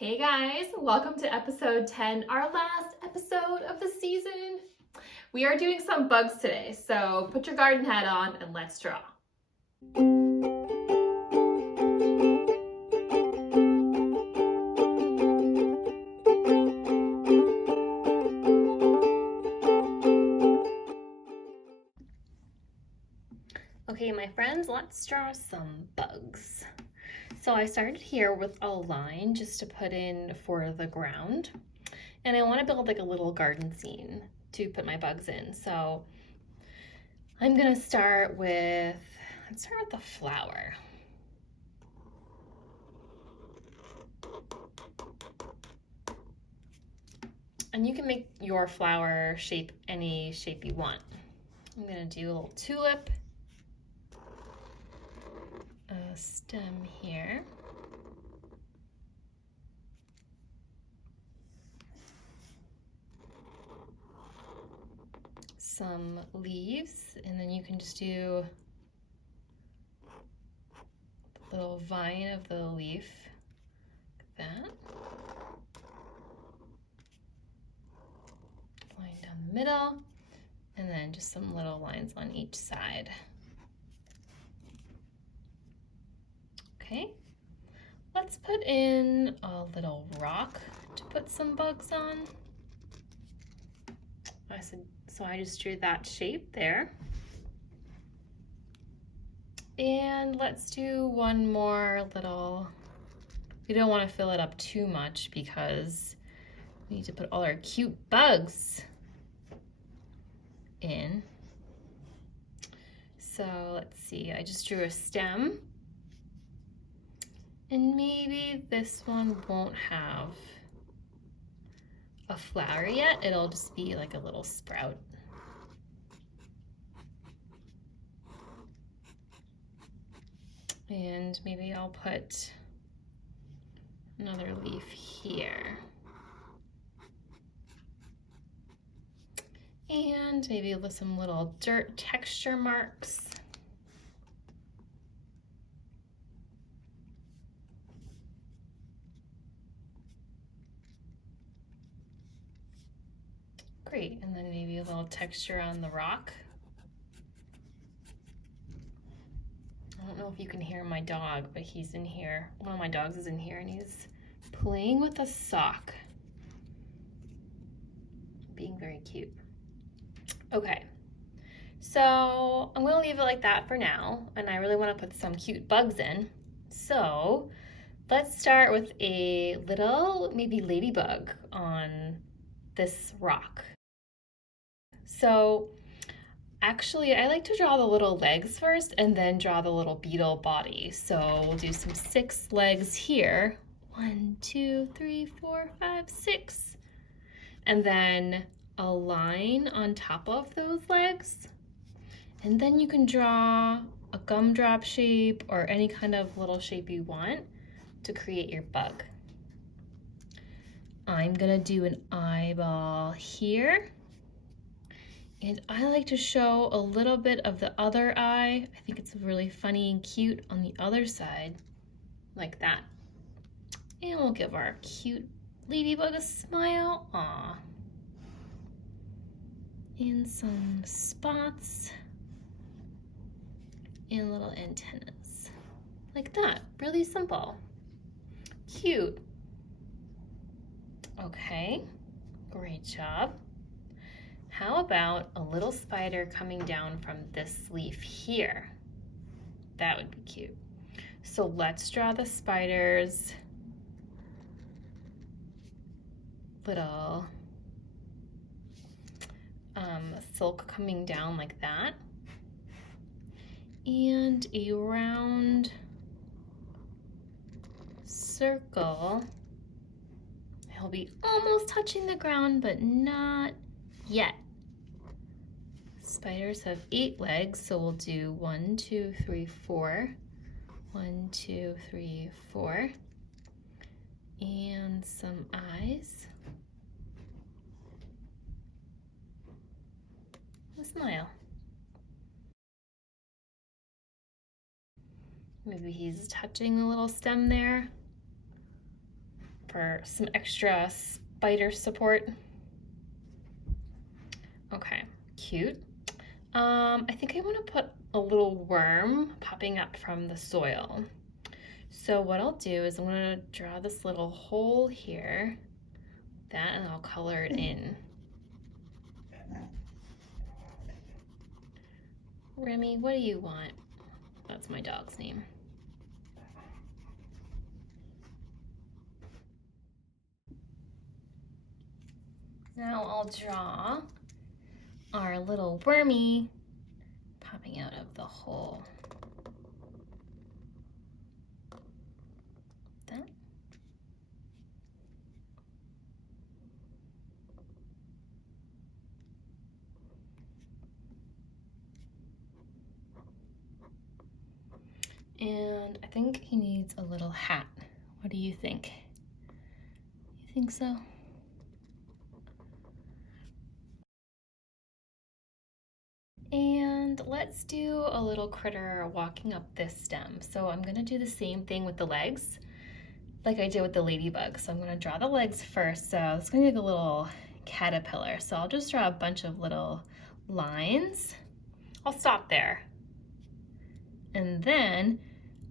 Hey guys, welcome to episode 10, our last episode of the season. We are doing some bugs today, so put your garden hat on and let's draw. Okay, my friends, let's draw some bugs. So I started here with a line just to put in for the ground. And I want to build like a little garden scene to put my bugs in. So I'm going to let's start with the flower. And you can make your flower shape any shape you want. I'm going to do a little tulip, a stem here, some leaves, and then you can just do the little vine of the leaf like that. Line down the middle, and then just some little lines on each side. Okay, let's put in a little rock to put some bugs on. So I just drew that shape there. And let's do one more little, we don't want to fill it up too much because we need to put all our cute bugs in. So let's see, I just drew a stem. And maybe this one won't have a flower yet. It'll just be like a little sprout. And maybe I'll put another leaf here. And maybe with some little dirt texture marks. Great, and then maybe a little texture on the rock. I don't know if you can hear my dog, but he's in here. One of my dogs is in here and he's playing with a sock. Being very cute. Okay, so I'm gonna leave it like that for now, and I really wanna put some cute bugs in. So let's start with a little, maybe ladybug on this rock. So actually, I like to draw the little legs first and then draw the little beetle body. So we'll do some 6 legs here. 1, 2, 3, 4, 5, 6. And then a line on top of those legs. And then you can draw a gumdrop shape or any kind of little shape you want to create your bug. I'm gonna do an eyeball here. And I like to show a little bit of the other eye. I think it's really funny and cute on the other side, like that. And we'll give our cute ladybug a smile. Aw. And some spots. And little antennas. Like that. Really simple. Cute. Okay. Great job. How about a little spider coming down from this leaf here? That would be cute. So let's draw the spider's little silk coming down like that. And a round circle. He'll be almost touching the ground, but not yet. Spiders have 8 legs, so we'll do 1, 2, 3, 4. 1, 2, 3, 4. And some eyes. A smile. Maybe he's touching the little stem there. for some extra spider support. Okay, cute. I think I want to put a little worm popping up from the soil. So what I'll do is I'm going to draw this little hole here, that, and I'll color it in. Remy, what do you want? That's my dog's name. Now I'll draw our little wormy popping out of the hole. That. And I think he needs a little hat. What do you think? You think so? And let's do a little critter walking up this stem. So I'm gonna do the same thing with the legs like I did with the ladybug. So I'm gonna draw the legs first. So it's gonna be like a little caterpillar. So I'll just draw a bunch of little lines. I'll stop there. And then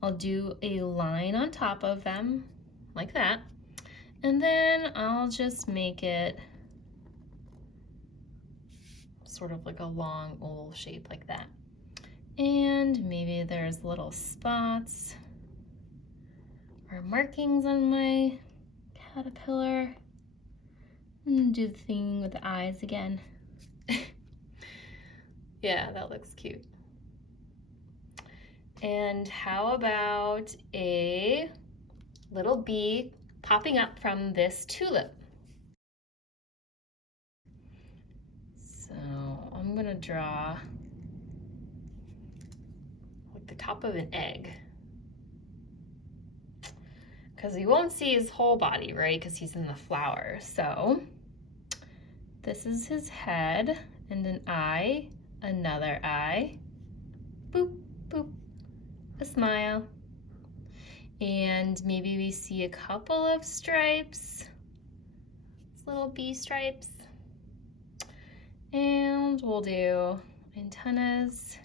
I'll do a line on top of them like that. And then I'll just make it sort of like a long oval shape like that. And maybe there's little spots or markings on my caterpillar. And do the thing with the eyes again. Yeah, that looks cute. And how about a little bee popping up from this tulip? So I'm gonna draw like the top of an egg, because you won't see his whole body, right? Because he's in the flower. So this is his head and an eye, another eye, boop, boop, a smile. And maybe we see a couple of stripes, little bee stripes. And we'll do antennas,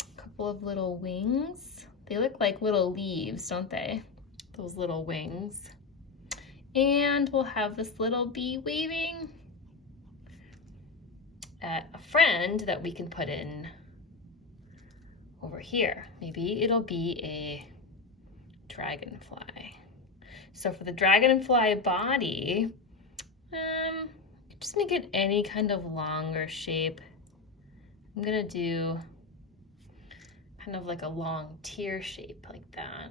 a couple of little wings. They look like little leaves, don't they? Those little wings. And we'll have this little bee waving at a friend that we can put in over here. Maybe it'll be a dragonfly. So for the dragonfly body, just make it any kind of longer shape. I'm gonna do kind of like a long tear shape like that.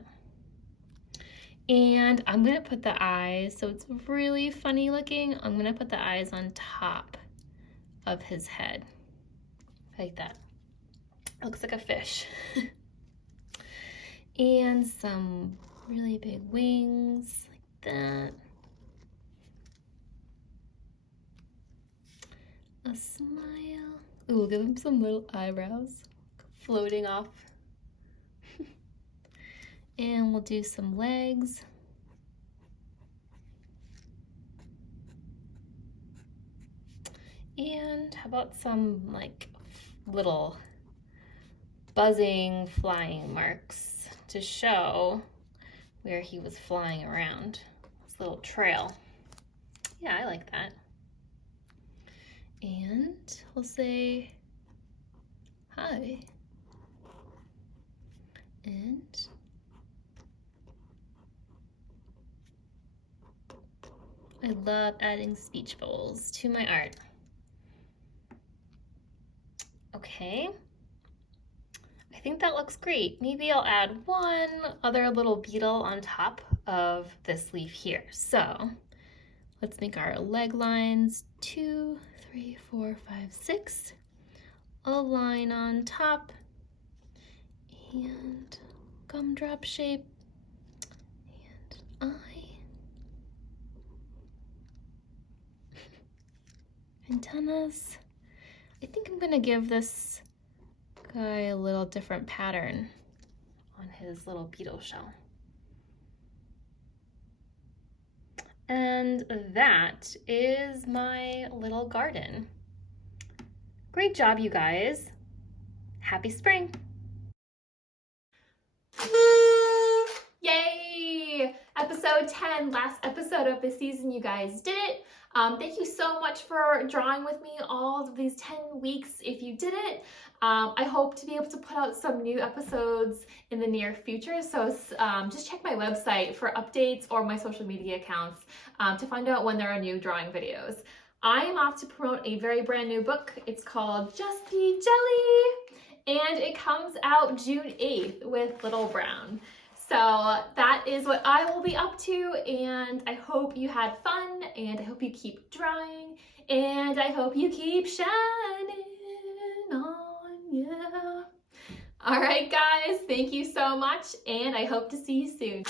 And I'm gonna put the eyes, so it's really funny looking. I'm gonna put the eyes on top of his head, like that. It looks like a fish. And some really big wings, like that. A smile. Ooh, we'll give him some little eyebrows floating off. And we'll do some legs. And how about some like little buzzing flying marks to show where he was flying around. This little trail. Yeah, I like that. And we'll say hi. And I love adding speech bubbles to my art. Okay, I think that looks great. Maybe I'll add one other little beetle on top of this leaf here. So let's make our leg lines 2, 3, 4, 5, 6. A line on top and gumdrop shape and eye. Antennas. I think I'm gonna give this guy a little different pattern on his little beetle shell. And that is my little garden. Great job, you guys. Happy spring. Yay! Episode 10, last episode of the season. You guys did it. Thank you so much for drawing with me all of these 10 weeks if you did it. I hope to be able to put out some new episodes in the near future, so just check my website for updates or my social media accounts to find out when there are new drawing videos. I am off to promote a very brand new book. It's called Just Be Jelly, and it comes out June 8th with Little Brown. So that is what I will be up to, and I hope you had fun, and I hope you keep drawing, and I hope you keep shining on, yeah. All right, guys, thank you so much, and I hope to see you soon.